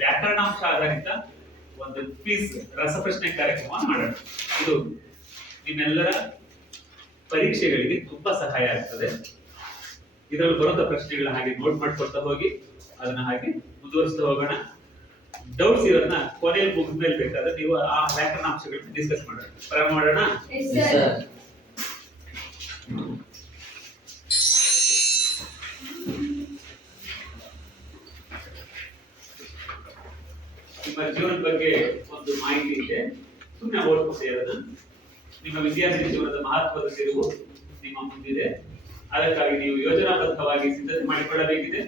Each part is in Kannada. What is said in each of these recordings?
ವ್ಯಾಕರಣಾಂಶ ಆಧಾರಿತ ಒಂದು ಕ್ವಿಜ್ ರಸಪ್ರಶ್ನೆ ಕಾರ್ಯಕ್ರಮ ಮಾಡೋಣ. ಇದು ನಿಮ್ಮೆಲ್ಲರ ಪರೀಕ್ಷೆಗಳಿಗೆ ತುಂಬಾ ಸಹಾಯ ಆಗ್ತದೆ. ಇದರಲ್ಲಿ ಬರುವಂತ ಪ್ರಶ್ನೆಗಳ ಹಾಗೆ ನೋಟ್ ಮಾಡ್ಕೊಳ್ತಾ ಹೋಗಿ ಅದನ್ನ ಹಾಗೆ ಮುಂದುವರಿಸ್ತಾ ಹೋಗೋಣ. ಡೌಟ್ಸ್ ಇರೋದನ್ನ ಕೊನೆಯಲ್ಲಿ ಮುಗಿದ್ಮೇಲೆ ಬೇಕಾದ್ರೆ ನೀವು ಆ ವ್ಯಾಕರಣಾಂಶಗಳನ್ನ ಡಿಸ್ಕಸ್ ಮಾಡೋಣ. ಪ್ರಾರಂಭ ಮಾಡೋಣ. ನಿಮ್ಮ ಜೀವನದ ಬಗ್ಗೆ ಒಂದು ಮಾಹಿತಿ ಇದೆ, ಸುಮ್ಮನೆ ಓದ್ಕೊಳ್ತಾ ಇರೋದು. ನಿಮ್ಮ ವಿದ್ಯಾರ್ಥಿ ಜೀವನದ ಮಹತ್ವದ ತಿರುವು ನಿಮ್ಮ ಮುಂದಿದೆ. ಅದಕ್ಕಾಗಿ ನೀವು ಯೋಜನಾಬದ್ಧವಾಗಿ ಸಿದ್ಧತೆ ಮಾಡಿಕೊಳ್ಳಬೇಕಿದೆ.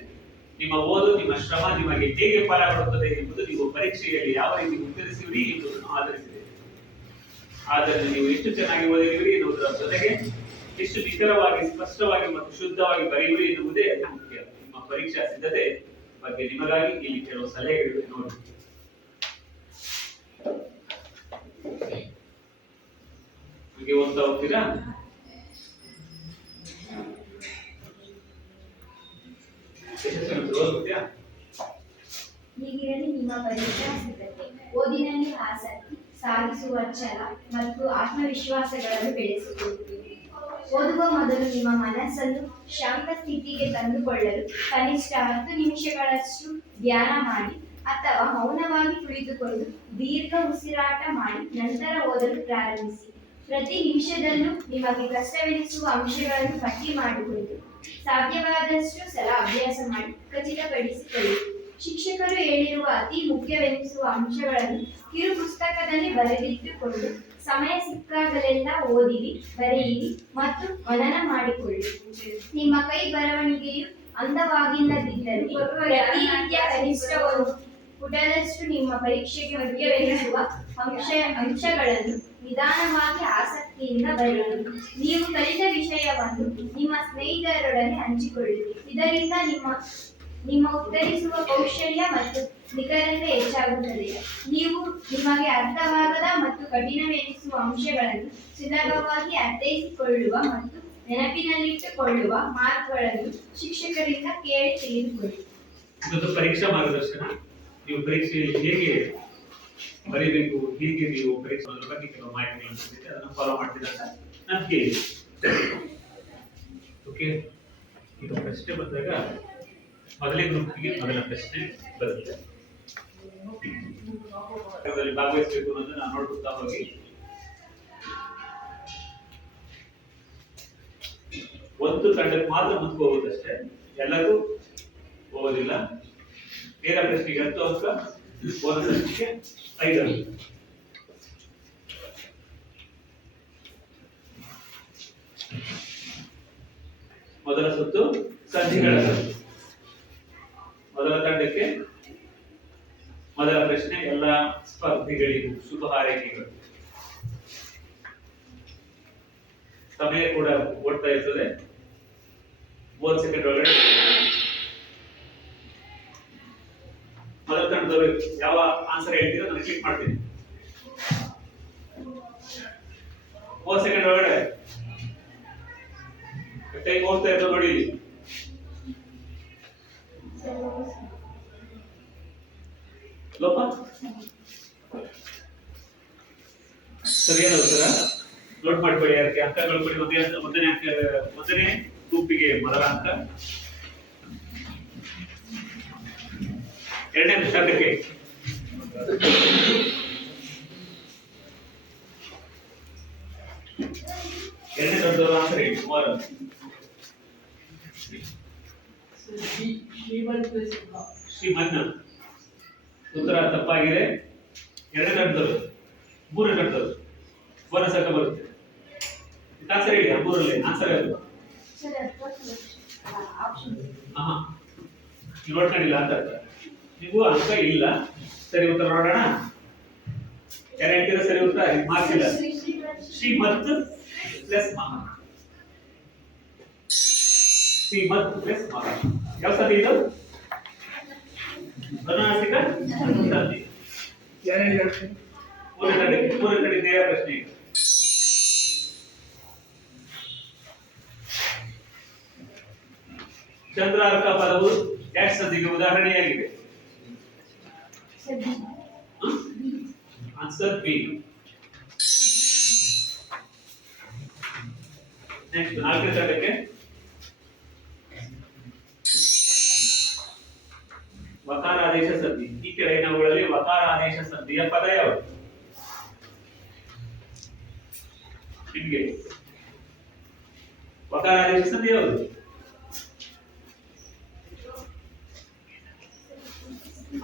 ನಿಮ್ಮ ಓದು, ನಿಮ್ಮ ಶ್ರಮ ನಿಮಗೆ ಹೇಗೆ ಫಲ ಕೊಡುತ್ತದೆ ಎಂಬುದು ನೀವು ಪರೀಕ್ಷೆಯಲ್ಲಿ ಯಾವ ರೀತಿ ಉತ್ತರಿಸುವಿರಿ ಎಂಬುದನ್ನು ಆಧರಿಸಿದೆ. ಆದ್ದರಿಂದ ನೀವು ಎಷ್ಟು ಚೆನ್ನಾಗಿ ಓದಿರುವಿರಿ ಎನ್ನುವುದರ ಜೊತೆಗೆ ಎಷ್ಟು ನಿಖರವಾಗಿ, ಸ್ಪಷ್ಟವಾಗಿ ಮತ್ತು ಶುದ್ಧವಾಗಿ ಬರೆಯುವಿರಿ ಎನ್ನುವುದೇ ಅತಿ ಮುಖ್ಯ. ನಿಮ್ಮ ಪರೀಕ್ಷಾ ಸಿದ್ಧತೆ ಬಗ್ಗೆ ನಿಮಗಾಗಿ ಇಲ್ಲಿ ಕೆಲವು ಸಲಹೆಗಳಿವೆ ನೋಡಿ. ನಿಮಗೆ ಓದ್ತಾ ಹೋಗ್ತೀರಾ? ಹೀಗಿರಲಿ ನಿಮ್ಮ ಪರೀಕ್ಷಾ ಸಿದ್ಧತೆ. ಓದಿನಲ್ಲಿ ಆಸಕ್ತಿ, ಸಾಧಿಸುವ ಛಲ ಮತ್ತು ಆತ್ಮವಿಶ್ವಾಸಗಳನ್ನು ಬೆಳೆಸಿಕೊಳ್ಳುತ್ತದೆ. ಓದುವ ಮೊದಲು ನಿಮ್ಮ ಮನಸ್ಸನ್ನು ಶಾಂತ ಸ್ಥಿತಿಗೆ ತಂದುಕೊಳ್ಳಲು ಕನಿಷ್ಠ 10 ನಿಮಿಷಗಳಷ್ಟು ಧ್ಯಾನ ಮಾಡಿ ಅಥವಾ ಮೌನವಾಗಿ ಕುಳಿತುಕೊಂಡು ದೀರ್ಘ ಉಸಿರಾಟ ಮಾಡಿ ನಂತರ ಓದಲು ಪ್ರಾರಂಭಿಸಿ. ಪ್ರತಿ ನಿಮಿಷದಲ್ಲೂ ನಿಮಗೆ ಕಷ್ಟವೆನಿಸುವ ಅಂಶಗಳನ್ನು ಪಟ್ಟಿ ಮಾಡಿಕೊಂಡು ಸಾಧ್ಯವಾದಷ್ಟು ಸಲ ಅಭ್ಯಾಸ ಮಾಡಿ ಖಚಿತಪಡಿಸಿಕೊಳ್ಳಿ. ಶಿಕ್ಷಕರು ಹೇಳಿರುವ ಅತಿ ಮುಖ್ಯವೆನಿಸುವ ಅಂಶಗಳನ್ನು ಕಿರು ಪುಸ್ತಕದಲ್ಲಿ ಬರೆದಿಟ್ಟುಕೊಂಡು ಸಮಯ ಸಿಕ್ಕಾಗಲೆಲ್ಲ ಓದಿರಿ, ಬರೆಯಿರಿ ಮತ್ತು ಮನನ ಮಾಡಿಕೊಳ್ಳಿ. ನಿಮ್ಮ ಕೈ ಬರವಣಿಗೆಯು ಅಂದವಾಗಿಲ್ಲದಿದ್ದಲ್ಲಿ ಪ್ರತಿನಿತ್ಯ ಕನಿಷ್ಠ ಒಂದು ಪುಟದಷ್ಟು ನಿಮ್ಮ ಪರೀಕ್ಷೆಗೆ ಮುಖ್ಯವೆನಿಸುವ ಅಂಶಗಳನ್ನು ನಿಧಾನವಾಗಿ ಆಸಕ್ತಿಯಿಂದ ಬರೆಯಿರಿ. ನೀವು ಕಲಿತ ವಿಷಯವನ್ನು ನಿಮ್ಮ ಸ್ನೇಹಿತರೊಡನೆ ಹಂಚಿಕೊಳ್ಳಿ. ಇದರಿಂದ ನಿಮ್ಮ ಉತ್ತರಿಸುವ ಕೌಶಲ್ಯ ಮತ್ತು ನಿಖರತೆ ಹೆಚ್ಚಾಗುತ್ತದೆ. ನೀವು ನಿಮಗೆ ಅರ್ಥವಾಗದ ಮತ್ತು ಕಠಿಣವೆನಿಸುವ ಅಂಶಗಳನ್ನು ಸುಲಭವಾಗಿ ಅರ್ಥೈಸಿಕೊಳ್ಳುವ ಮತ್ತು ನೆನಪಿನಲ್ಲಿಟ್ಟುಕೊಳ್ಳುವ ಮಾರ್ಗಗಳನ್ನು ಶಿಕ್ಷಕರಿಂದ ಕೇಳಿ ತಿಳಿದುಕೊಳ್ಳಿ. ಇದೊಂದು ಪರೀಕ್ಷಾ ಮಾರ್ಗದರ್ಶನ. ನೀವು ಪರೀಕ್ಷೆಯಲ್ಲಿ ಹೇಗೆ ಬರೀಬೇಕು, ಹೇಗೆ ನೀವು ಪರೀಕ್ಷೆ ಬಗ್ಗೆ ಕೆಲವು ಮಾಹಿತಿಗಳನ್ನು ಕೊಟ್ಟಿದ್ದೆ, ಅದನ್ನು ಫಾಲೋ ಮಾಡ್ತೀರಾ ಅಂತ ನಂಬಿಕೆ ಇದೆ. ಓಕೆ, ಈಗ ಪ್ರಶ್ನೆ ಬಂದಾಗ ಮೊದಲೇ ಗ್ರೂಪ್ಗೆ ಮೊದಲ ಪ್ರಶ್ನೆ ಬರುತ್ತೆ. ಭಾಗವಹಿಸಬೇಕು ಅನ್ನೋದನ್ನ ನಾನು ನೋಡ್ಕೊತಾ ಹೋಗಿ. ಒಂದು ತಂಡಕ್ಕೆ ಮಾತ್ರ ಮುಂದೆ ಹೋಗುದಷ್ಟೇ, ಎಲ್ಲರೂ ಹೋಗೋದಿಲ್ಲ. ನೇರ ಪ್ರಶ್ನೆಗೆ 10 ಅಂಕ, ಬೋನಸ್ ಅಂಕಕ್ಕೆ 5 ಅಂಕ. ಮೊದಲ ಸುತ್ತು ಸಂಧಿಗಳ ಸುತ್ತು. ಮೊದಲ ತಂಡಕ್ಕೆ ಮೊದಲ ಪ್ರಶ್ನೆ. ಎಲ್ಲ ಸ್ಪರ್ಧಿಗಳಿಗೂ ಶುಭ ಹಾರೈಕೆಗಳು. ಸಮಯ ಕೂಡ ಓಡ್ತಾ ಇರ್ತದೆ. 30 ಸೆಕೆಂಡ್ ಒಳಗಡೆ ಮೊದಲ ತಂಡದವರು ಯಾವ ಆನ್ಸರ್ ಹೇಳ್ತೀರೋ ನಾನು ಕ್ಲಿಕ್ ಮಾಡ್ತೀನಿ. 30 ಸೆಕೆಂಡ್ ಒಳಗಡೆ ಟೈಮ್ ಓಡ್ತಾ ಇರೋದು ನೋಡಿ. ಲೋಪ ಸರಿಯಾದ ಉತ್ತರ ನೋಟ್ ಮಾಡ್ಕೊಳ್ಳಿ. ಅದಕ್ಕೆ ಅಂಕಗಳು ಕೊಡಿ. ಮೊದಲನೇ ಗುಂಪಿಗೆ ಮೊದಲ ಅಂಕ, ಎರಡನೇ ತಂಡಕ್ಕೆ ಎರಡನೇ ತಂಡದವರು ಆನ್ಸರ್ ಹೇಳಿ. ಶ್ರೀಮನ್ನ ಉತ್ತರ ತಪ್ಪಾಗಿದೆ. ಎರಡನೇ ತಂಡದವರು, ಮೂರನೇ ತಂಡದವರು ಬೋನಸ್ ಅಂಕ ಬರುತ್ತೆ. ಆನ್ಸರ್ ಹೇಳಿ. ಮೂರರಲ್ಲಿ ಆನ್ಸರ್ ಯಾವುದು? ನೋಡ್ಕೊಂಡಿಲ್ಲ ಅಂತ ಅರ್ಥ. ನೀವು ಅಂಕ ಇಲ್ಲ. ಸರಿ ಉತ್ತರ ನೋಡೋಣ. ಯಾರು ಹೇಳ್ತೀರಾ ಸರಿ ಉತ್ತರ? ಮಾರ್ಕ್ಸ್ ಇಲ್ಲ. ಶ್ರೀಮತ್ ಪ್ಲಸ್ ಮಹಾ. ಶ್ರೀಮತ್ ಪ್ಲಸ್ ಮಹಾ ಯಾವ ಸಂಧಿ ಇದು? ಅನುನಾಸಿಕ ಸಂಧಿ. ಯಾರು ಹೇಳ್ತಾರೆ? ಮೂರನೇ ಕಡೆ ನೇರ ಪ್ರಶ್ನೆ ಇದು. ಚಂದ್ರಾರ್ಕ ಪದವು ಡ್ಯಾಶ್ ಸಂಧಿಗೆ ಉದಾಹರಣೆಯಾಗಿದೆ. Sir B. Answer B. Next 4ನೇ ತರಗತಿಗೆ ವಕಾರಾದೇಶ ಸಂಧಿ. ಈ ಕೆಳಗಿನವುಗಳಲ್ಲಿ ವಕಾರಾದೇಶ ಸಂಧಿಯ ಪದ ಯಾವುದು? ನಿಮಗೆ ವಕಾರಾದೇಶ ಸಂಧಿ ಯಾವುದು?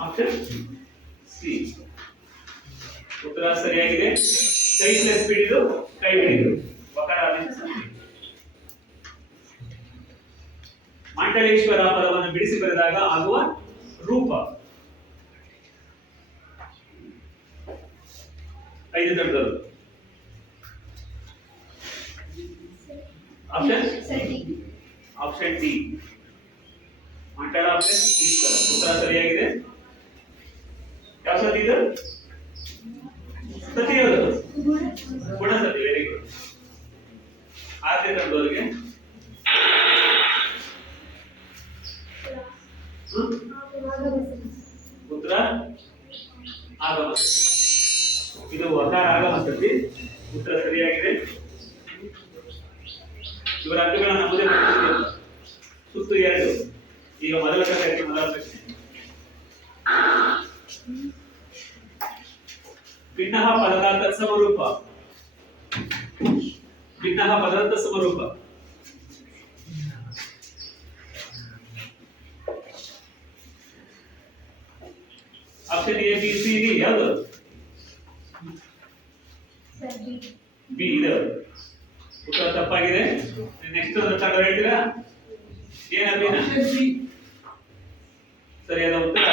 Option C. ಉತ್ತರ ಸರಿಯಾಗಿದೆ. ಕೈ ಪ್ಲಸ್ ಬಿಡಿದು ಕೈ ಬಿಡಿದು ವಕಾರಾದೇಶ ಸಂಧಿ. ಮಂಡಲೇಶ್ವರ ಪದವನ್ನು ಬಿಡಿಸಿ ಬರೆದಾಗ ಆಗುವ ರೂಪ. 5 ತರದವರು ಆಪ್ಷನ್ ಆಪ್ಷನ್ ಡಿ. ಮಂಡಲ ಪ್ಲಸ್ ಈಶ್ವರ. ಉತ್ತರ ಸರಿಯಾಗಿದೆ. ಯಾವ ಸತಿ ಇದು? ಸತಿ ಯಾವುದು? ಗುಣ ಸತಿ. Very good. 6ನೇ ತರದವರಿಗೆ ಉತ್ತರ ಆಗಮ ಸತಿ. ಇದು ವಕಾರ ಆಗಮ ಸತಿ. ಉತ್ತರ ಸರಿಯಾಗಿದೆ. ಇವರ ಅಂಕಗಳನ್ನು ನಮ್ಮದೇ ಮಾಡಿದ್ದೀವಿ. ಸುತ್ತು 2. ಈಗ ಮೊದಲ ತರಗತಿ ಮೊದಲ ಪ್ರಶ್ನೆ. ಭಿನ್ನಃ ಪದದ ತತ್ಸಮ ರೂಪ. ಭಿನ್ನಃ ಪದದ ತತ್ಸಮ ರೂಪ. Option A B C D ಯಾವುದು? ಬಿ ಇದು. ಉತ್ತರ ತಪ್ಪಾಗಿದೆ. ನೆಕ್ಸ್ಟ್ ಉತ್ತರ ಹೇಳ್ತೀರಾ? ಏನಪ್ಪ? ಸರಿಯಾದ ಉತ್ತರ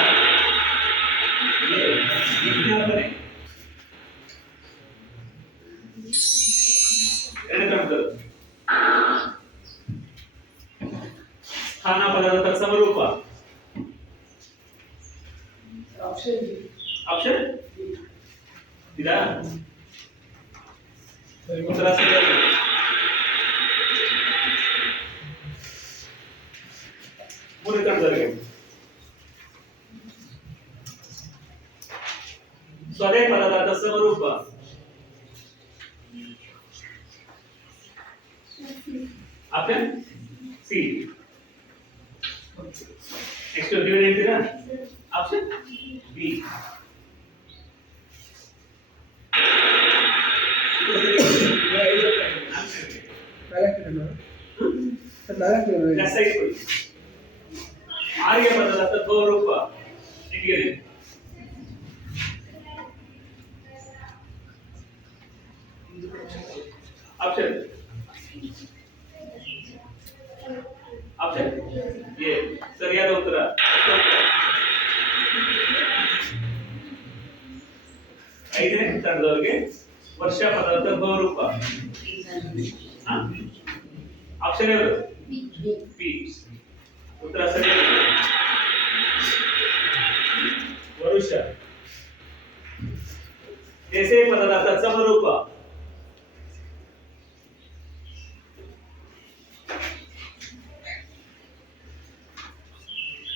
ವಿಜ್ಞಾಪನೆ. 2ನೇ ಕ್ರಮದ್ದು ಸ್ಥಾನ ಪದದ ತತ್ಸಮ ರೂಪ. ಆಪ್ಷನ್ ಇದಾ? ಉತ್ತರ ಸರಿಯಾಗಿದೆ. 3ನೇ ಕ್ರಮದವರೆಗೆ ಸ್ವದೇ ಪದದ ತತ್ಸಮ ರೂಪ. Option C. ನೆಕ್ಸ್ಟ್ ನೀವು ಹೇಳ್ತೀರಾ? Option B. ಆರ್ಯ ಪದದ ತತ್ವ ರೂಪ ನಿಮಗೆ ಆಪ್ಷನ್ ಆಪ್ಷನ್ ಎ ಸರಿಯಾದ ಉತ್ತರ. 5ನೇ ತಂಡದವರಿಗೆ ವರ್ಷ ಪದದ ತತ್ವ ರೂಪ. ಆಪ್ಷನ್ ಯಾವುದು? ಬಿ. ಉತ್ತರ ಸರಿಯಾಗಿದೆ. ವರುಷ. ದೇಸೆ ಪದದ ತತ್ಸಮ ರೂಪ.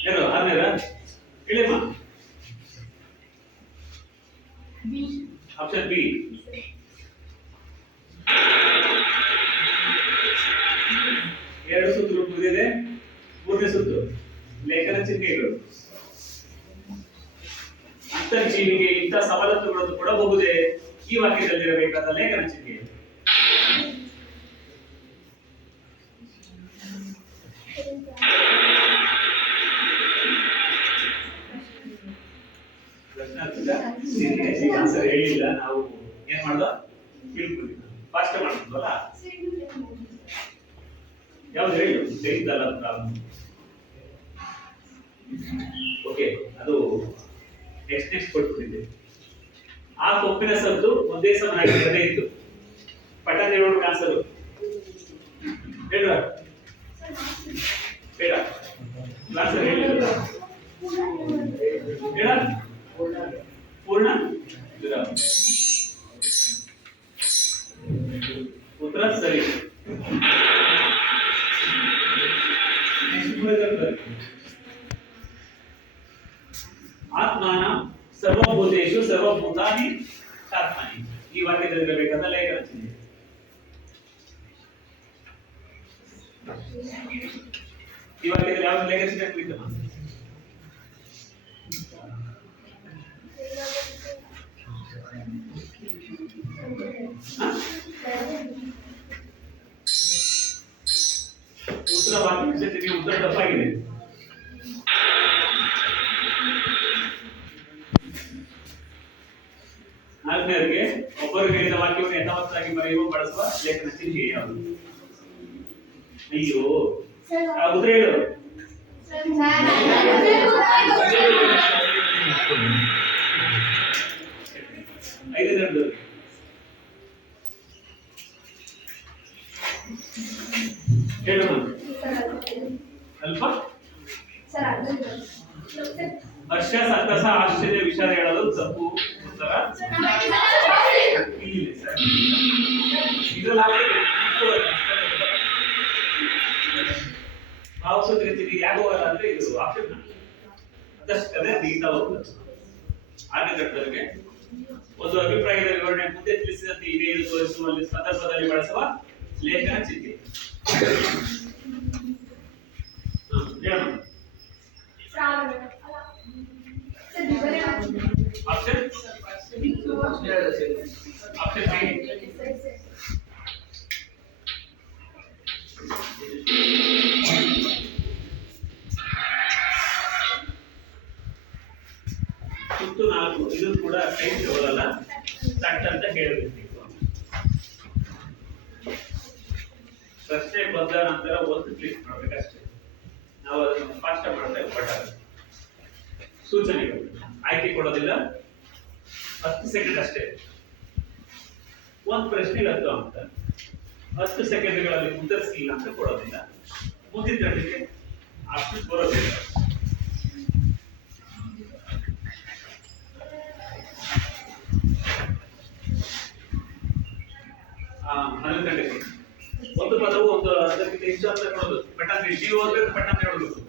ಏನು ಆದ್ಮೇರ ಹೇಳಿಮ್ಮ? Option B. ಎರಡು ಸುತ್ತು ಮುಗಿದಿದೆ. 3ನೇ ಸುತ್ತು ಲೇಖನ ಚಿಹ್ನೆಗಳು. ಅಂತರ್ಜೀವಿಗೆ ಇಂಥ ಸವಲತ್ತುಗಳನ್ನು ಕೊಡಬಹುದೇ? ಈ ವಾಕ್ಯದಲ್ಲಿರಬೇಕಾದ ಲೇಖನ ಚಿಹ್ನೆ. ಆನ್ಸರ್ ಹೇಳಿಲ್ಲ. ನಾವು ಏನ್ ಮಾಡ್ದ ತಿಳ್ಕೊಳ್ಳಿ. ಫಾಸ್ಟ್ ಮಾಡ್ತಿದ್ವಲ್ಲ. ಯಾವ್ದು ಹೇಳಿ? ತೆಗಿದ್ದಲ್ಲ ಪ್ರಾಬ್ಲಮ್. ಓಕೆ, ಅದು ನೆಕ್ಸ್ಟ್ ಕೊಟ್ಬಿಟ್ಟಿದ್ದೆ. ಆ ಕೊಪ್ಪಿನ ಸದ್ದು ಒಂದೇ ಸಮನಾಗಿರದೇ ಇತ್ತು. ಪಠಣ ನೋಡ್ಬೇಕು ಆನ್ಸರ್ ಹೇಳ ಹೇಳ ಕ್ಲಾಸ್ ಹೇಳಿಲ್ಲ ಹೇಳ ಪೂರ್ಣ ವಿರಾಮ. ಉತ್ತರ ಸರಿ. ಆತ್ಮಾನ ಸರ್ವಭೂತೇಷು ಸರ್ವಭೂತಾನಿ ಆತ್ಮನಿ. ಈ ವಾಕ್ಯದಲ್ಲಿರಬೇಕಾದ ಲೇಖನ ಚಿಹ್ನೆ. ಈ ವಾಕ್ಯದಲ್ಲಿ ಯಾವ ಲೇಖನ ಚಿಹ್ನೆ ಹಾಕ್ಲಿಕ್ಕಮ್ಮ? ಉತ್ತರ ವಾಕ್ಯ ಉತ್ತರ ತಪ್ಪಾಗಿದೆ. ನಾಲ್ಕನೇವರಿಗೆ ಒಬ್ಬರು ಹೇಳಿದ ವಾಕ್ಯವನ್ನು ಯಥಾವತ್ತಾಗಿ ಬರೆಯುವ ಬಳಸುವ ಲೇಖನ ಚಿಹ್ನೆ ಯಾವುದು? ಅಯ್ಯೋ, ಉತ್ತರ ಹೇಳು. ಐದನೇದು ಹೇಳು. ಅಲ್ಪ ಹರ್ಷ, ಸಂತಸ, ಆಶ್ಚರ್ಯ, ವಿಚಾರ ಹೇಳಲು ತಪ್ಪು. ಉತ್ತರ ಭಾವಸೂಚನೆ ಯಾಕೆ ಹೋಗಲ್ಲ ಅಂದ್ರೆ ಇದು ಆಪ್ಷನ್ ಅದಷ್ಟೇ ನೀತಾ ಹೋಗ್ತದೆ. ಆರನೇ ಘಟ್ಟದವರೆಗೆ ಒಂದು ಅಭಿಪ್ರಾಯದ ವಿವರಣೆ ಮುಂದೆ ತಿಳಿಸಿದಂತೆ ಇದೆ ಎಂದು ತೋರಿಸುವಲ್ಲಿ ಸಂದರ್ಭದಲ್ಲಿ ಬಳಸುವ ಲೇಖನ ಚಿಹ್ನೆ. ಆಪ್ಷನ್ ಸುತ್ತು 4. ಇದು ಕೂಡ ಟೈಮ್ ತಗೊಳ್ಳಲ್ಲ, ತಟ್ ಅಂತ ಹೇಳಬೇಕು. ಪ್ರಶ್ನೆ ಬಂದ ನಂತರ ಒಂದು ಕ್ಲಿಕ್ ಮಾಡ್ಬೇಕಷ್ಟೇ. ನಾವು ಅದನ್ನು ಫಾಸ್ಟ್ ಮಾಡ್ತೇವೆ. ಬಟ್ ಸೂಚನೆಗಳು ಆಯ್ಕೆ ಕೊಡೋದಿಲ್ಲ, 10 ಸೆಕೆಂಡ್ ಅಷ್ಟೇ. ಒಂದು ಪ್ರಶ್ನೆಗೆ 10 ಅಂತ, 10 ಸೆಕೆಂಡ್ಗಳಲ್ಲಿ ಉತ್ತರಿಸಲಿಲ್ಲ ಅಂತ ಕೊಡೋದಿಲ್ಲ. ಮುಂದಿನ ಆಪ್ಷನ್ ಬರೋದಿಲ್ಲ. ಒಂದು ಪದವು ಒಂದು ಅದಕ್ಕಿಂತ ಹೆಚ್ಚು ಅಂತ ಕೊಡೋದು. ಬಟನ್ ನೀವು ಓದಬೇಕು, ಬಟನ್ ಹೇಳಬೇಕು.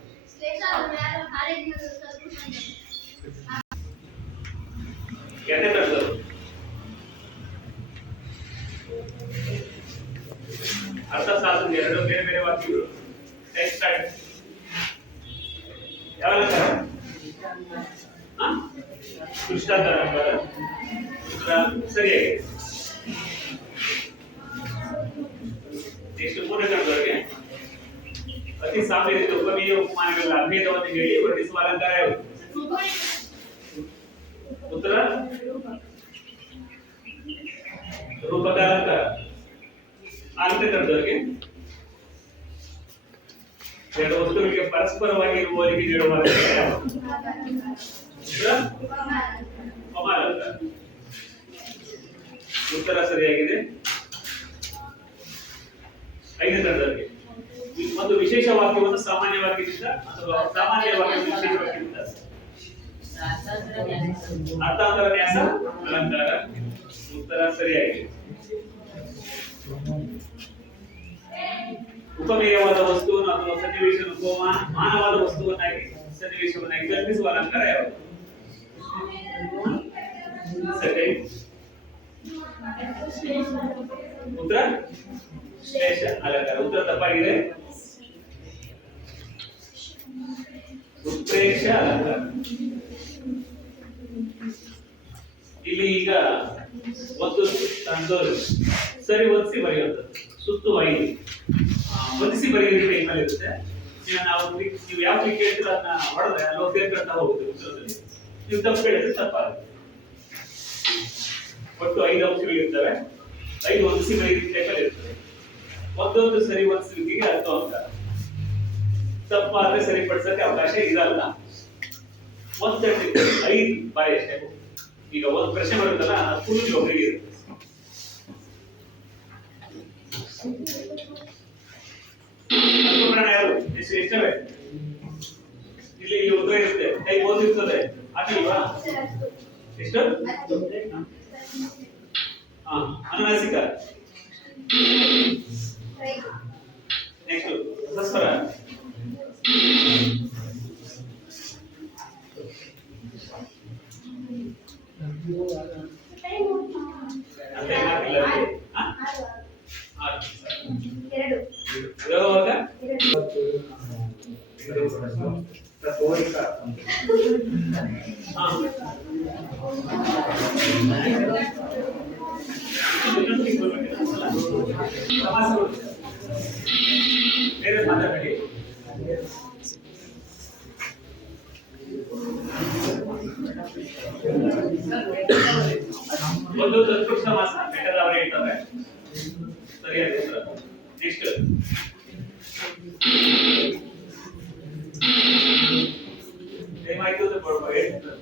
ಅರ್ಥ ಸಾಧನ ಎರಡು ಬೇರೆ ಬೇರೆ ವಾಕ್ಯಗಳು. Next start. ಯಾವ ದೃಷ್ಟಾಂತರ ಸರಿಯಾಗಿ. ನೆಕ್ಸ್ಟ್ 3ನೇ ಘಟ್ಟದವರೆಗೆ ಅತಿ ಸಾಮಾನ್ಯ ಉಪಮೇಯ ಉಪಮಾನಗಳ ಅಭೇದವನ್ನು ಹೇಳಿ ವರ್ಣಿಸುವ ಅಲಂಕಾರ ಯಾವುದು? ಉತ್ತರ ರೂಪಕ ಅಲಂಕಾರ. 4ನೇ ಘಟ್ಟದವರೆಗೆ ಎರಡು ವಸ್ತುಗಳಿಗೆ ಪರಸ್ಪರವಾಗಿ ಇರುವವರಿಗೆ ನೀಡುವ ಅಲಂಕಾರ ಯಾವುದು? ಉಪಮ ಅಲಂಕಾರ. ಉತ್ತರ ಸರಿಯಾಗಿದೆ. 5ನೇ ಘಟ್ಟದವರೆಗೆ ಒಂದು ವಿಶೇಷ ವಾಕ್ಯವನ್ನು ಸಾಮಾನ್ಯ ವಾಕ್ಯದಿಂದ ಅಥವಾ ಸಾಮಾನ್ಯ ವಾಕ್ಯವನ್ನು ವಿಶೇಷ ವಾಕ್ಯದಿಂದ ಅರ್ಥಾಂತರ ನ್ಯಾಸ ಅಲಂಕಾರ. ಉತ್ತರ ಸರಿಯಾಗಿದೆ. ಉಪಮೇಯವಾದ ವಸ್ತುವನ್ನು ಅಥವಾ ಸನ್ನಿವೇಶವನ್ನು ಮಾನವಾದ ವಸ್ತುವನ್ನಾಗಿ ಸನ್ನಿವೇಶವನ್ನಾಗಿ ಕಲ್ಪಿಸುವ ಅಲಂಕಾರ ಯಾವುದು? ಸರಿ. ಉತ್ತರ ಶ್ಲೇಷ ಅಲಂಕಾರ. ಉತ್ತರ ತಪ್ಪಾಗಿದೆ. ಉತ್ಪ್ರೇಕ್ಷ ಅಲಂಕಾರ. ಇಲ್ಲಿ ಈಗ ಒಂದು ಸರಿ ಹೊಂದಿಸಿ ಬರೆಯುವಂಥದ್ದು. ಸುತ್ತು 5 ಹೊಂದಿಸಿ ಬರೆಯುವ ಟೈಮಲ್ಲಿ ಇರುತ್ತೆ. ನೀವು ಯಾವ ಕ್ಲಿಕ್ ಹೇಳ್ತೀರ ಅದನ್ನ ಹೊಡೆದ್ರೆ ಅಲ್ಲಿ ಸೇರ್ಕೊಳ್ತಾ ಹೋಗುತ್ತೆ ಉತ್ತರದಲ್ಲಿ. ನೀವು ತಪ್ಪು ಹೇಳಿದ್ರೆ ತಪ್ಪಾಗುತ್ತೆ. ಒಟ್ಟು 5 ಅಂಶಗಳು ಇರ್ತವೆ. 5 ಹೊಂದಿಸಿ ಬರೆಯುವ ಟೈಮಲ್ಲಿ ಇರ್ತದೆ. ಒಂದೊಂದು ಸರಿ ಹೊಂದಿಸುವಿಕೆಗೆ 10 ಅಂಕ. ತಪ್ಪಾದ್ರೆ ಸರಿಪಡಿಸಕ್ಕೆ ಅವಕಾಶ ಇರಲ್ಲ. 5 ಬಾರಿ ಅಷ್ಟೇ. ಈಗ ಒಂದು ಪ್ರಶ್ನೆ ಬರುತ್ತಲ್ಲ, ಪೂರ್ತಿ ಒಬ್ಬರಿಗೆ ಇರುತ್ತೆ. ಎಷ್ಟೇ ಇಲ್ಲಿ ಉತ್ತರ ಇರುತ್ತೆ. ಕೈ ಓದಿರ್ತದೆ ಆಗಿಲ್ವಾ? ಎಷ್ಟು? ಅನುನಾಸಿಕ. ನೆಕ್ಸ್ಟ್ ಸಸ್ವರ. ಹಾ ಸಮಾಸಗಳು ಬೇರೆ ಮಾತಾಡಿ. ಒಂದು ತತ್ಪುರುಷ ಸಮಾಸ ಬೇಕಾದ್ರೆ ಅವರೇ ಹೇಳ್ತಾರೆ. ಸರಿಯಾದ ಉತ್ತರ. ನೆಕ್ಸ್ಟ್ ಏನಾಯ್ತು ಅಂತ ಹೇಳ್ತಾರೆ.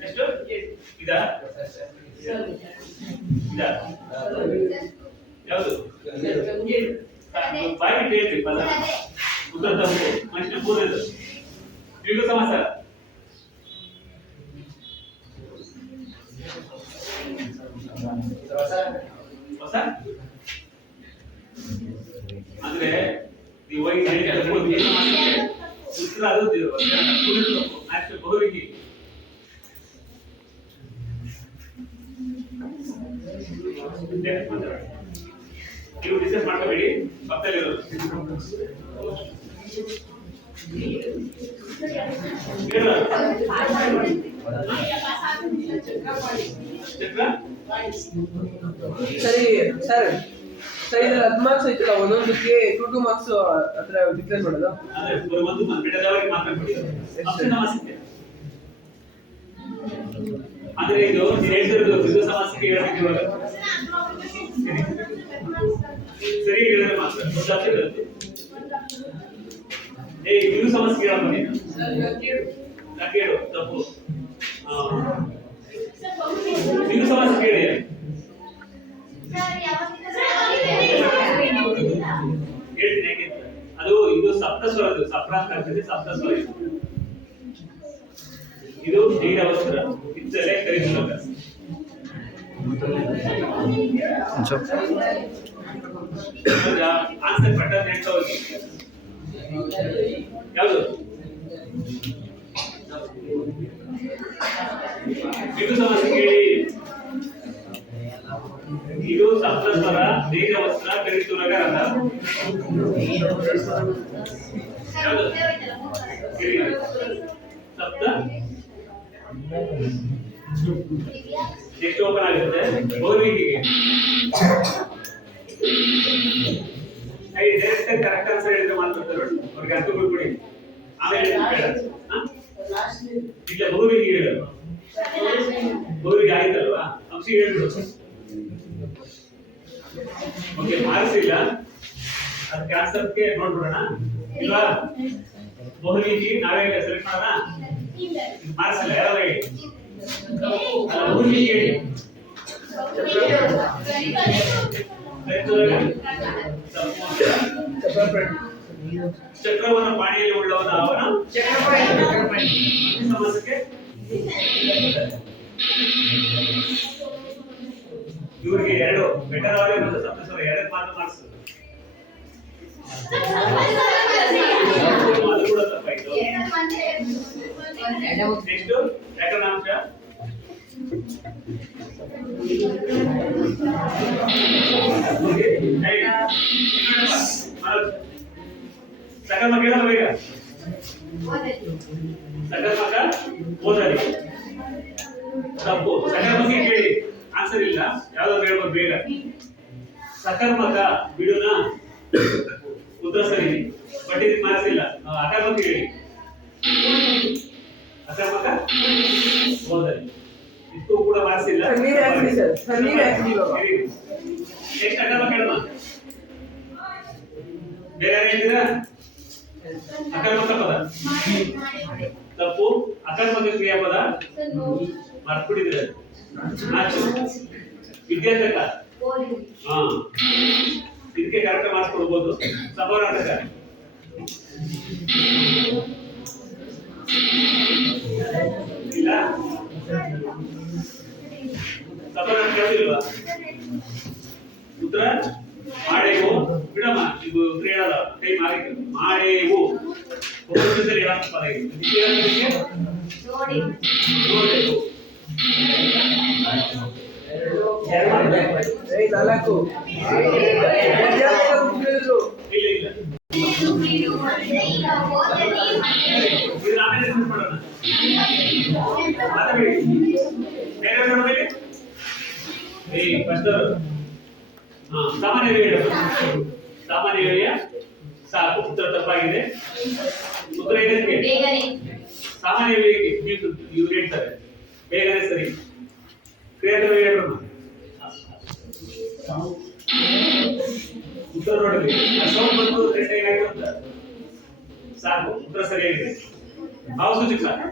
ನೆಕ್ಸ್ಟ್ ಇದಾ ಇದಾ ಯಾವುದು ಬಾಯಿ ಹೇಳ್ತೀವಿ ಪದ ಉತ್ತರ ತಪ್ಪು. ಮನುಷ್ಯನ ಕೂದಲು ದ್ವಿಗು ಸಮಾಸ ಹೊಸ ಅಂದ್ರೆ ಉತ್ತರ ಅದು ಬಹುವಿಧಿ. ನೀವು ಡಿಸೈಡ್ ಮಾಡ್ಕೋಬೇಡಿ, ಪಕ್ಕದಲ್ಲಿರೋದು ಸರಿ ಸರ್. ಸರ್ ಇದ್ರ 10 ಮಾರ್ಕ್ಸ್ ಐತಲ್ಲ, ಒಂದೊಂದಕ್ಕೆ 2 ಮಾರ್ಕ್ಸ್ ಹತ್ರ ಡಿಕ್ಲೇರ್ ಮಾಡೋದು. ಒಂದು ಬಿಡದವರಿಗೆ ಮಾತ್ರ ಕೊಡಿ. ಅಂದ್ರೆ ಇದು ಹೇಳ್ತಿರೋದು ದ್ವಿಗು ಸಮಾಸಕ್ಕೆ ಹೇಳಬೇಕು. ಸರಿ ಹೇಳಿದ್ರೆ ಮಾತ್ರ ಗೊತ್ತಾಗ್ತಿರುತ್ತೆ. ದ್ವಿಗು ಸಮಾಸಕ್ಕೆ ಹೇಳಬಹುದು. ಕೇಳು ತಪ್ಪು. ದ್ವಿಗು ಸಮಾಸಕ್ಕೆ ಹೇಳಿ. ಹೇಳ್ತೀನಿ ಯಾಕೆ ಅದು ಇದು ಸಪ್ತ ಸ್ವರದ್ದು ಸಪ್ರಾಂತ ಆಗ್ತದೆ. ಸಪ್ತ ಸ್ವರ ಇದು ದೀರ್ಘವಸ್ತ್ರ ಇಚ್ಚಲೆ ಕರಿಸುಲಕ. ಆನ್ಸರ್ ಪಟ್ಟನ್ ಹೇಳ್ತಾ ಹೋಗಿ. ಯಾವುದು ಇದು ಸಮಸ್ಯೆ ಕೇಳಿ. ಇದು ಸಪ್ತಸ್ವರ ದೀರ್ಘವಸ್ತ್ರ ಕರಿಸುಲಕ ರಥ. ಯಾವುದು ಸಪ್ತ ನೆಕ್ಸ್ಟ್ ಓಪನ್ ಆಗುತ್ತೆ ಬಹುವಿಧಿಗೆ. ಡೈರೆಕ್ಟ್ ಕರೆಕ್ಟ್ ಆನ್ಸರ್ ಹೇಳಿದ್ರೆ ಮಾತಾಡ್ತಾರೆ ಅವ್ರಿಗೆ ಅರ್ಥ ಕೊಡ್ಬಿಡಿ. ಆಮೇಲೆ ಇಲ್ಲ ಬಹುವಿಧಿಗೆ ಹೇಳೋದು. ಬಹುವಿಧಿಗೆ ಆಯ್ತಲ್ವಾ, ಅಂಶಿಗೆ ಹೇಳ್ಬಿಡು. ಓಕೆ, ಮಾರ್ಕ್ಸ್ ಇಲ್ಲ ಅದಕ್ಕೆ ಆನ್ಸರ್ಗೆ ನೋಡ್ಬಿಡೋಣ ಇಲ್ವಾ. ಬಹುವಿಧಿ ನಾವೇ ಸೆಲೆಕ್ಟ್ ಮಾಡೋಣ. ಮಾರ್ಕ್ಸ್ ಇಲ್ಲ ಯಾರು ಹೇಳಿ. ಬಹುವಿಧಿ ಹೇಳಿ. ಚಕ್ರವನ್ನ ಪಾಣಿಯಲ್ಲಿ ಉಳ್ಳವನ ಅವನ ಸಮಾಸಕ್ಕೆ ಇವರಿಗೆ ಎರಡು ಬೆಟರ್ ಅವರೇ ಮತ್ತು ಸಪ್ತಸ್ವರ ಎರಡು ಮಾತ್ರ ಮಾರ್ಕ್ಸ್. ಅದು ಕೂಡ ತಪ್ಪಾಯ್ತು. ನೆಕ್ಸ್ಟ್ ವ್ಯಾಕರಣಾಂಶ. ಸಕರ್ಮಕ ಹೇಳಲ್ಲ ಬೇಗ. ಸಕರ್ಮಕ ಓದಲಿ ತಪ್ಪು. ಸಕರ್ಮಕ ಕೇಳಿ ಆನ್ಸರ್ ಇಲ್ಲ, ಯಾವ್ದಾದ್ರು ಹೇಳ್ಬೋದು ಬೇಗ. ಸಕರ್ಮಕ ಬಿಡುನ ಉತ್ತರ ಸರಿ, ಬಟ್ ಇದಕ್ಕೆ ಮಾರ್ಕ್ಸ್ ಇಲ್ಲ. ಅಕರ್ಮಕ ಹೇಳಿ. ಅಕರ್ಮಕ ಓದಲಿ ಇದಕ್ಕೂ ಕೂಡ ಮಾರ್ಕ್ಸ್ ಇಲ್ಲ. ನೆಕ್ಸ್ಟ್ ಅಕರ್ಮಕ ಹೇಳಮ್ಮ. ಬೇರೆ ಯಾರು ಹೇಳ್ತೀರಾ? ಅಕರ್ಮಕ ಪದ ತಪ್ಪು. ಅಕರ್ಮಕ ಕ್ರಿಯಾಪದ ಮರ್ತ್ಬಿಟ್ಟಿದ್ರೆ ನಾಚು. ವಿದ್ಯಾರ್ಥಕ ಹಾ, ಇದಕ್ಕೆ ಕರೆಕ್ಟ್ ಮಾರ್ಕ್ಸ್ ಕೊಡ್ಬೋದು. ಸಮಾನಾರ್ಥಕ ಇಲ್ಲ. ಸಮಾನಾರ್ಥಕ ಇಲ್ವಾ? ಉತ್ತರ ಮಾಡೆವು ಬಿಡಮ್ಮ. ಇದು ಉತ್ತರ ಹೇಳಲ್ಲ, ಟೈಮ್ ಆಗಿತ್ತು. ಮಾಡೆವು ಬಹುವಚನದಲ್ಲಿ ಹೇಳೋ ಪದ ಇದು. ನಾಲ್ಕು ಇಲ್ಲ ಇಲ್ಲ ಇದು ಆಮೇಲೆ ಡಿಸ್ಕಸ್ ಮಾಡೋಣ. ಮಾತಾಡಿ. ಬೇರೆ ನೋಡಬೇಡಿ. ಫಸ್ಟ್ ಸಾಮಾನ್ಯ ಹೇಳಿ. ಸಾಮಾನ್ಯ ಹೇಳಿಯ ಸಾಕು. ಉತ್ತರ ತಪ್ಪಾಗಿದೆ. ಉತ್ತರ ಏನಕ್ಕೆ? ಸಾಮಾನ್ಯ ಹೇಳಿಕೆ ಇವ್ರು ಹೇಳ್ತಾರೆ ಬೇಗನೆ ಸರಿ. ಕ್ರಿಯಾತ್ಮಕ ಹೇಳೋಣ. ಉತ್ತರ ನೋಡಲಿ. ಸೌಂಡ್ ಬಂದು ರೆಡ್ ಏನಾಯ್ತು ಅಂತ ಸಾಕು. ಉತ್ತರ ಸರಿಯಾಗಿದೆ. ಭಾವಸೂಚಕ ಸಾಕು.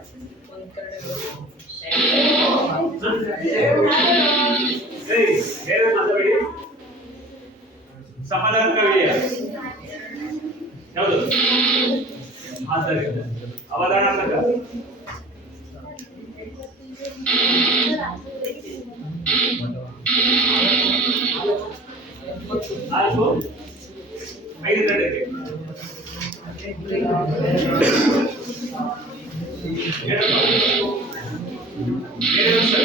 ಸರಿ, ಬೇರೆ ಮಾತಾಡಿ. ಸಮಾಧಾನಕ ವಿಷಯ ಯಾವುದು? ಆದ್ದರಿಂದ ಅವಧಾನಾತ್ಮಕ. ನಾಲ್ಕು 5 ಗಂಟೆಗೆ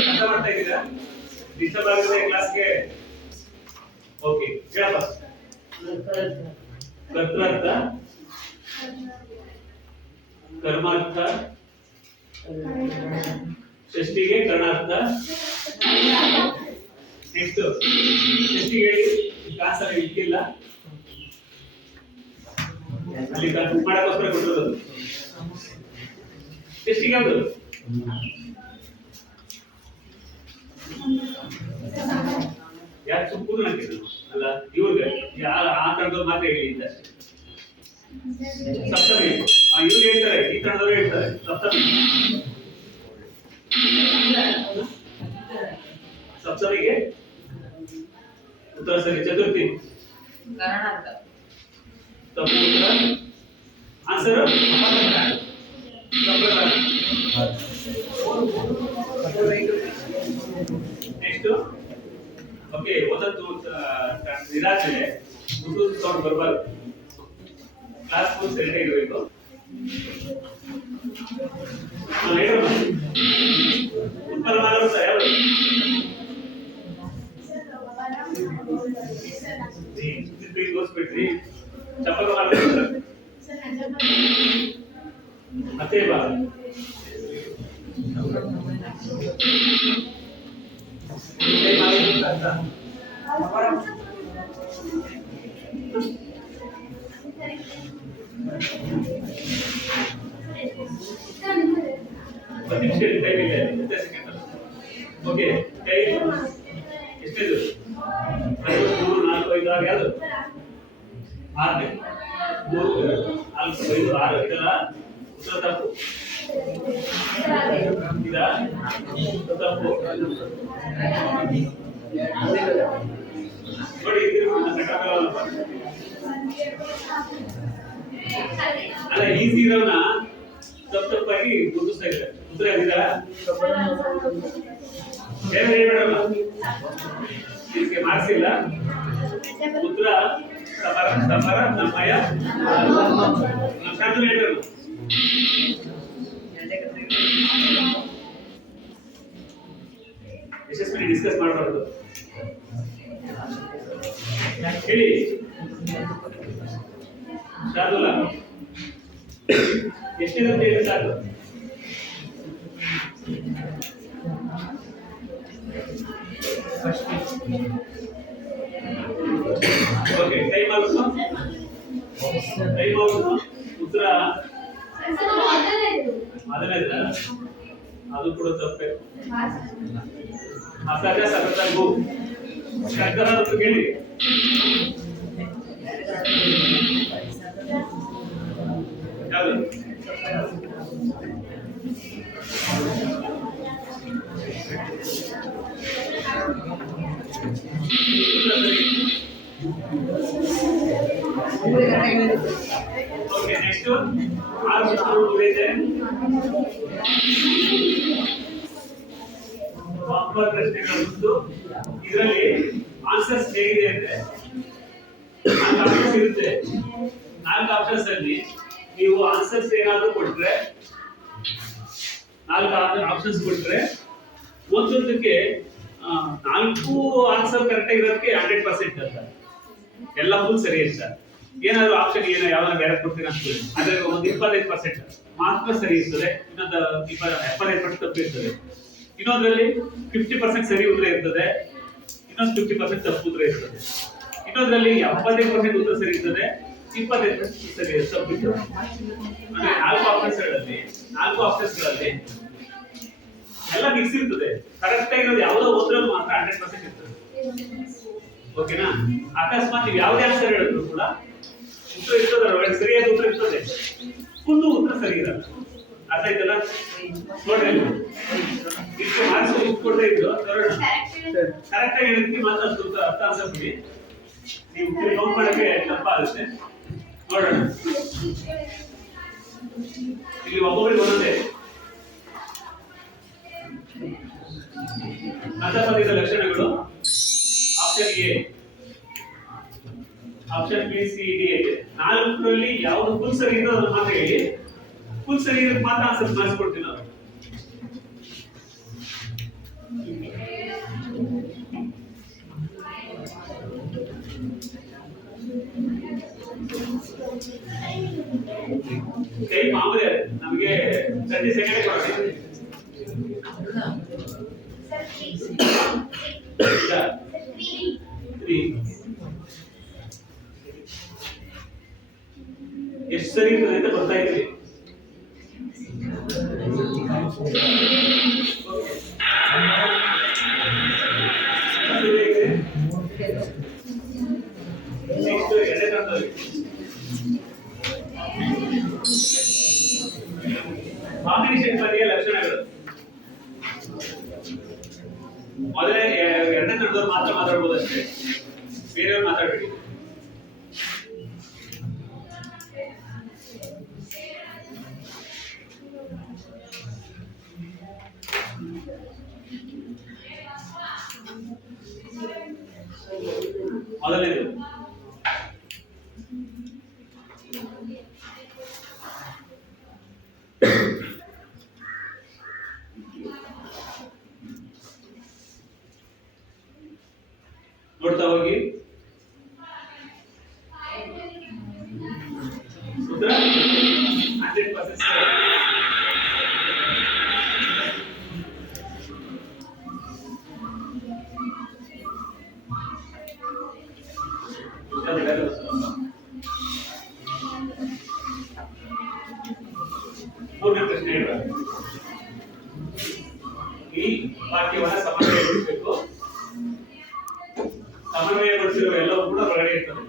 ಅರ್ಥ ಮಾಡ್ತಾ ಇದ್ದೀರಾ? ಡಿಸ್ಟರ್ಬ್ ಆಗಿದೆ ಕ್ಲಾಸ್ಗೆ? ಓಕೆ, ಹೇಳಪ್ಪ. ಕರ್ತೃರ್ಥ, ಕರ್ಮಾರ್ಥ, ಷಷ್ಠಿಗೆ ಕರ್ಣಾರ್ಥ. ನೆಕ್ಸ್ಟ್ ಷಷ್ಠಿಗೆ ಹೇಳಿ. ಕ್ಲಾಸಲ್ಲಿ ಇಟ್ಟಿಲ್ಲ, ಅಲ್ಲಿ ಮಾಡಕ್ಕೋಸ್ಕರ ಕೊಟ್ಟಿರೋದು. ಷಷ್ಠಿಗೆ ಯಾವುದು? ಯಾಕೆ ಸುಮ್ಮನೆ ಅಂತಿದ್ರು ಅಲ್ಲ ಇವ್ರಿಗೆ ಆ ತರದವ್ರು ಮಾತ್ರ ಹೇಳಿ ಅಂತ ಅಷ್ಟೇ. ಸಪ್ತಮಿ ಇವ್ರು ಹೇಳ್ತಾರೆ, ಈ ತರದವ್ರು ಹೇಳ್ತಾರೆ ಸಪ್ತಮಿ. ಸಪ್ತಮಿಗೆ ಉತ್ತರ ಸರಿ. ಚತುರ್ಥಿ ತಪ್ಪು ಉತ್ತರ. Answer next. ಓಕೆ, ಒಂದೊಂದು ನಿರಾಶೆ ದುಡ್ಡು ತಗೊಂಡು ಬರಬಾರ್ದು. ಕ್ಲಾಸ್ ಫುಲ್ ಸೆಲೆಕ್ಟ್ ಆಗಿರಬೇಕು. ಉತ್ಪನ್ನ ಮಾತಾಡ್ತಾ ಯಾರು? ತೋರಿಸ್ಬಿಟ್ರಿ. ಚಪ್ಪಲ ಮಾತಾಡ್ತಾರೆ ಮತ್ತೆ ಬಾ. Okay, time ಎಷ್ಟಿದು? 3, 4, 5, 6 ಯಾವುದು? 6ನೇ 3, 4, 5, 6 ಇದಲ್ಲ. ಉತ್ತರ ತಪ್ಪು. ಇದಾ ತಪ್ಪು. ನೋಡಿ ಅಲ್ಲ, ಈಸಿ ಇರೋನ ತಪ್ಪಾಗಿ ಗುರುತಿಸ್ತಾ ಇದ್ದಾರೆ. ಉತ್ತರ ಇದ್ದೀರಾ? ಬೇರೆ ಹೇಳ್ಬೇಡಲ್ಲ, ಇದಕ್ಕೆ ಮಾರ್ಕ್ಸ್ ಇಲ್ಲ. ಉತ್ತರ ಸಫರ ಸಫರ ನಮ್ಮಯ ಶಾಂತನ ಹೇಳಿದ್ರು. ಯಶಸ್ವಿನಿ ಡಿಸ್ಕಸ್ ಮಾಡಬಾರ್ದು ಹೇಳಿ. ಶಾರ್ದುಲ ಎಷ್ಟಿರುತ್ತೆ ಹೇಳಿ ಸಾಕು. ಓಕೆ, ಟೈಮ್ ಆಗುತ್ತಾ? ಟೈಮ್ ಆಗುತ್ತಾ? ಉತ್ತರ ಮೊದಲನೇದ ಅದು ಕೂಡ ತಪ್ಪೆ. ಅಸಹಜ ಸಕತಂಗು ಶಂಕರ ಕೇಳಿ. ಯಾವುದು? ಓಕೆ, ನೆಕ್ಸ್ಟ್ 6 ಇದೆ. ವಾಪರ್ ಪ್ರಶ್ನೆಗಳು. ಇದರಲ್ಲಿ ಆನ್ಸರ್ಸ್ ಹೇಗಿದೆ ಅಂದ್ರೆ 4 ಆಪ್ಷನ್ಸ್ ಇರುತ್ತೆ. 4 ಆಪ್ಷನ್ಸ್ ಅಲ್ಲಿ ನೀವು ಆನ್ಸರ್ಸ್ ಏನಾದರೂ ಕೊಟ್ರೆ, 4 ಆಪ್ಷನ್ಸ್ ಕೊಟ್ರೆ ಒಂದೊಂದಕ್ಕೆ 4 ಆನ್ಸರ್ ಕರೆಕ್ಟ್ ಆಗಿರೋದಕ್ಕೆ 100% ಅಂತ. ಎಲ್ಲ ಫುಲ್ ಸರಿ ಅಂತ. ಏನಾದ್ರು ಆಪ್ಷನ್ ಏನೋ ಯಾವಾಗ ಬೇರೆ ಕೊಡ್ತೀರಾ ಅಂತ ಅದ್ರಲ್ಲಿ ಒಂದು 25% ಮಾತ್ರ ಸರಿ ಇರ್ತದೆ, ಇನ್ನೊಂದು 75% ತಪ್ಪು ಇರ್ತದೆ. ಇನ್ನೊಂದ್ರಲ್ಲಿ 50% ಸರಿ ಉತ್ತರ ಇರ್ತದೆ, ಇನ್ನೊಂದು 50% ತಪ್ಪು ಉತ್ತರ ಇರ್ತದೆ. ಇನ್ನೊಂದ್ರಲ್ಲಿ 75% ಉತ್ತರ ಸರಿ ಇರ್ತದೆ, 25% ಸರಿ ತಪ್ಪು ಇರ್ತದೆ. ಅಂದ್ರೆ 4 ಆಪ್ಷನ್ಸ್ಗಳಲ್ಲಿ ಎಲ್ಲ ಮಿಕ್ಸ್ ಇರ್ತದೆ. ಕರೆಕ್ಟ್ ಆಗಿರೋದು ಯಾವುದೋ ಒಂದ್ರಲ್ಲಿ ಮಾತ್ರ 100% ಇರ್ತದೆ. ಓಕೆನಾ? ಅಕಸ್ಮಾತ್ ನೀವು ಯಾವುದೇ ಆನ್ಸರ್ ಹೇಳಿದ್ರು ಕೂಡ ಉತ್ತರ ಇರ್ತದೆ, ಸರಿಯಾದ ಉತ್ತರ ಇರ್ತದೆ, ಒಂದು ಉತ್ತರ ಸರಿ ಇರಲ್ಲ. ಅರ್ಥ ಆಯ್ತಲ್ಲ? ನೋಡ್ರಿ, ಇಷ್ಟು ಮಾರ್ಕ್ಸ್ ಕೊಡ್ತಾ ಇದ್ರು ಕರೆಕ್ಟ್ ಆಗಿ ಹೇಳಿದ್ವಿ ಮಾತ್ರ ಅರ್ಥ ಆನ್ಸರ್ ಬಿಡಿ. ನೀವು ಕೌಂಟ್ ಮಾಡಕ್ಕೆ ತಪ್ಪಾಗುತ್ತೆ. ನೋಡೋಣ, ಇಲ್ಲಿ ಒಬ್ಬೊಬ್ಬರಿಗೆ ಒಂದೊಂದೇ ಅಂತರ್ಪದಿದ ಲಕ್ಷಣಗಳು. Option A, option B, C, D ಐತೆ. 4ರಲ್ಲಿ ಯಾವುದು ಫುಲ್ ಸರಿ ಇರೋ ಅದನ್ನ ಮಾತ್ರ ಹೇಳಿ. ಫುಲ್ ಸರಿ ಇರೋದು ಮಾತ್ರ ಆನ್ಸರ್ ಮಾಡಿಸ್ಕೊಡ್ತೀವಿ ನಾವು. ಕೈ ಮಾಮೂಲಿ ನಮಗೆ 30 ಸೆಕೆಂಡ್ ಕೊಡೋಣ. ಎಷ್ಟು ಸರಿ ಇರ್ತದೆ ಅಂತ ಬರ್ತಾ ಇದ್ದೀವಿ. ಕಾಂಬಿನೇಷನ್ ಬಗೆಯ ಲಕ್ಷಣಗಳು. ಮೊದಲೇ 2ನೇ ತರಗತಿಯವರು ಮಾತ್ರ ಮಾತಾಡ್ಬೋದು ಅಷ್ಟೇ, ಬೇರೆಯವ್ರು ಮಾತಾಡಬೇಡಿ. ಮೊದಲನೇದು ನೋಡ್ತಾ ಹೋಗಿ. ಉತ್ತರ 100% ಸರಿ. ಮೂರನೇ ಪ್ರಶ್ನೆ ಹೇಳುವ. ಈ ವಾಕ್ಯವನ್ನ ಸಮನ್ವಯಗೊಳಿಸಬೇಕು. ಸಮನ್ವಯಗೊಳಿಸಿರುವ ಎಲ್ಲವೂ ಕೂಡ ಹೊರಗಡೆ ಇರ್ತದೆ.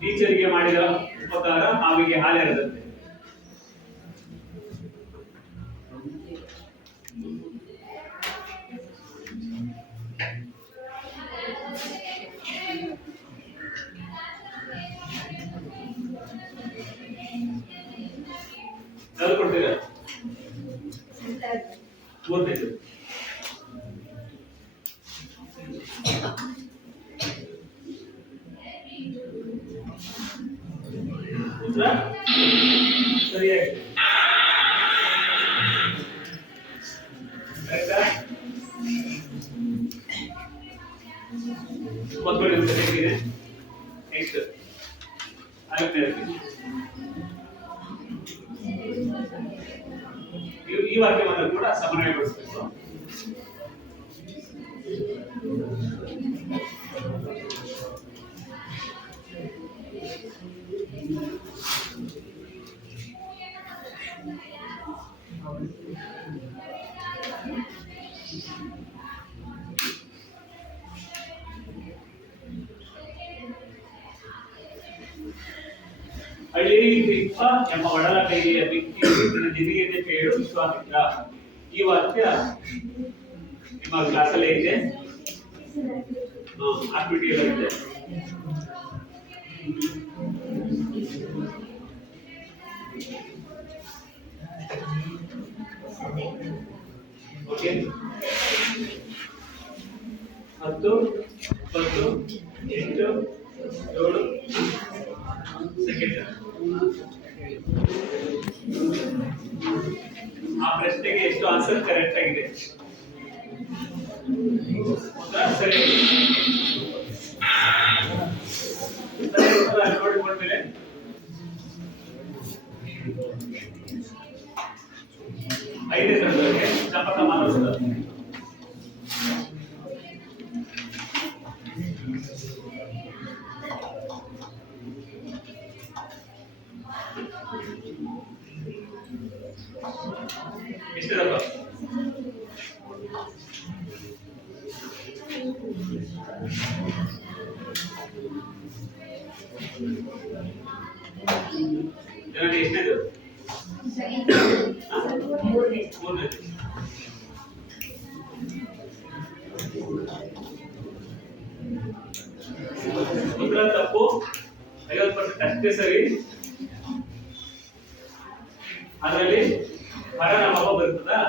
ಟೀಚರಿಗೆ ಮಾಡಿದ ಉಪಕಾರ ಹಾವಿಗೆ ಹಾಲೆರದಂತೆ. ಯಾರು ಕೊಡ್ತೀರಾ? ಮೂರನೇದು ಉತ್ತರ ಸರಿಯಾಗಿದೆ. ಒಂದ್ಕಡೆ ಸರಿಯಾಗಿದೆ. ನೆಕ್ಸ್ಟ್ 5ನೇದು. ಈ ವಾಕ್ಯವನ್ನು ಕೂಡ ಸಮನ್ವಯಗೊಳಿಸಬೇಕು. ಹಳ್ಳಿದಿಪ್ಪ ಎಂಬ ಒಡಲ ಕೈಯ ಬಿಕ್ಕಿ ನಿಧಿಗೆ ಕೇಳು ವಿಶ್ವಾಮಿತ್ರ. ಈ ವಾಕ್ಯ ನಿಮ್ಮ ಕ್ಲಾಸಲ್ಲೇ ಇದೆ, ಆಕ್ಟಿವಿಟಿ ಎಲ್ಲ ಇದೆ. Okay, 10, 20, 8, 7 second. ಆ ಪ್ರಶ್ನೆಗೆ ಎಷ್ಟು ಆನ್ಸರ್ ಕರೆಕ್ಟ್ ಆಗಿದೆ? ಸರಿ. 5ನೇ ತರಗತಿಗೆ ಶಪಥ ಮಾಡುವುದು. ಎಷ್ಟಿದಪ್ಪ? ಜನರಿಗೆ ಎಷ್ಟನೇದು? ಮೂರನೇದು. ಉತ್ತರ ತಪ್ಪು, 50% ಅಷ್ಟೇ ಸರಿ. ಅದರಲ್ಲಿ ಹರಣ ಪಾಪ ಬರ್ತದಾ?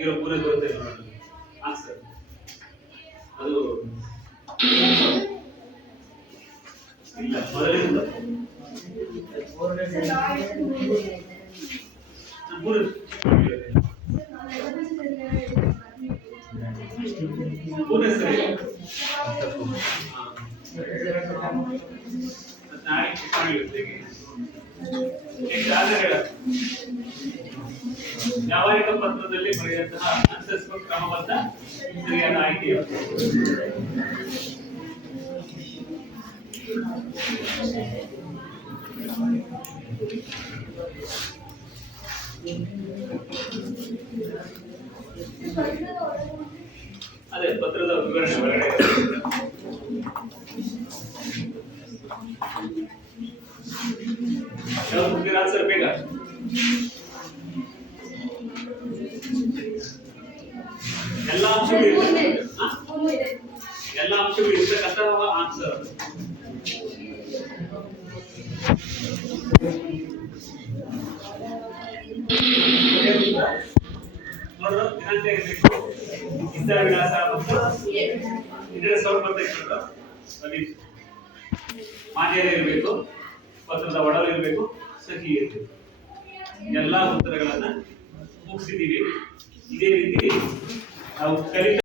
ಇರೋ ಪೂರ ಬರುತ್ತೆ ಆನ್ಸರ್. ಅದು ಇಲ್ಲ, ಮೊದಲಿಂದ ಮೂರನೇ ಸರಿ. ವ್ಯಾವಹಾರಿಕ ಪತ್ರದಲ್ಲಿ ಬರೆಯುವಂತಹ ಅನುಸರಿಸುವ ಕ್ರಮಬದ್ಧ ಸರಿಯಾದ ಆಯ್ಕೆಯು ಅದೇ ಪತ್ರದ ವಿವರಣೆ ಒಳಗಡೆ ಯಾವ್ದು ಆನ್ಸರ್ ಬೇಗ? ಎಲ್ಲ ಅಂಶಗಳು ಇರ್ತಕ್ಕಂತಹ ಆನ್ಸರ್. ನೋಡ್ರು ದಿನಾಂಕ ಇರಬೇಕು, ಇದ್ದ ವಿಳಾಸ ಮತ್ತು ಇದರ ಸೌಂಡ್ ಬರ್ತಾ ಮಾನ್ಯತೆ ಇರಬೇಕು, ಪತ್ರದ ಒಡಲು ಇರಬೇಕು, ಸಹಿ ಇರಬೇಕು. ಎಲ್ಲಾ ಉತ್ತರಗಳನ್ನ ಮುಗಿಸಿದ್ದೀವಿ. ಇದೇ ರೀತಿ ನಾವು ಕಲಿತ